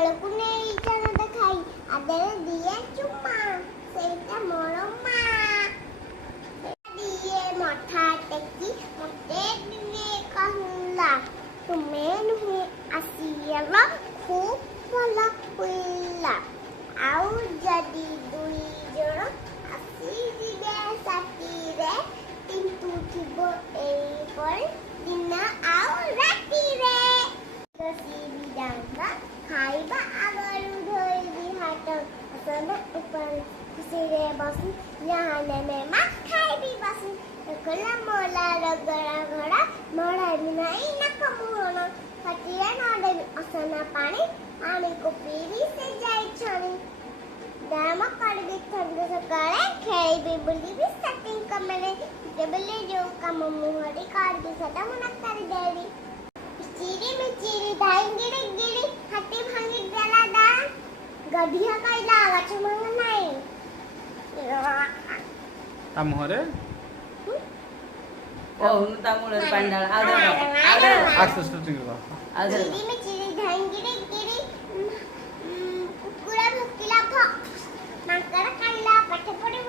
ତଳକୁ ନେଇ ଚାଲଟା ଖାଇ ଆଦେରେ ଦିଏ ଚୁମା ସେଇଟା ମୋର ମା ଦିଏ ମଥା ଟେକି ମତେ ଦିନେ କହିଲା ତୁମେ ନୁହେଁ ଆସିଗଲ ଖୁବ୍ ଭଲ ହୋଇଲା ଆଉ ଯଦି ଦୁଇ ଜଣ ଆସିଯିବେ ସାଥିରେ କିନ୍ତୁ ଥିବ ଏଇପରି ଦିନ ଆଉ ରାତିରେ ବିଦାଙ୍ଗା ଖାଇବା ଆଗରୁ ଧୋଇବି ହାତ ଆସନ ଉପରେ ଖୁସିରେ ବସି ଯାହା ନେମେ ମା ଖାଇବି ବସି ଖୋଲା ମୋଲା ରଗଡ଼ା ଘଡ଼ା ମଡ଼ାଇବି ନାହିଁ ନାକ ମୁହଣ ପାଟିରେ ନଦେବି ଅସନା ପାଣି ପାଣିକୁ ପିଇବି ସେ ଯାଇଛଣି ବ୍ୟାୟାମ କରିବି ଥଣ୍ଡା ସକାଳେ ଖେଳିବି ବୁଲିବି ସେଟିଂ କମରେ ଯେବେଳେ ଯୋଉ କାମ ମୁହଁରେ କରିବି ସେଟା ମୁଁ ନାକରେ ଦେବି ଚିରି ମିଚିରି ଧାଇଙ୍ଗିରି ଗିରି ହାତୀ ଭାଙ୍ଗି ଦେଲା ଦା ଗଧିଆ କହିଲା ଗଛ ଭାଙ୍ଗ ନାହିଁ ତା ମୁହଁରେ କହୁନୁ ତା ମୁହଁରେ ପାଣି ଢାଳ ଆସ୍ତେ ସୁଟିଂ କର ଚିରି ମିଚିରି ଧାଇଙ୍ଗିରି ଗିରି କୁକୁଡ଼ା ଭୁକିଲା ଭ ମାଙ୍କଡ଼ ଖାଇଲା ପାଠ ପଢି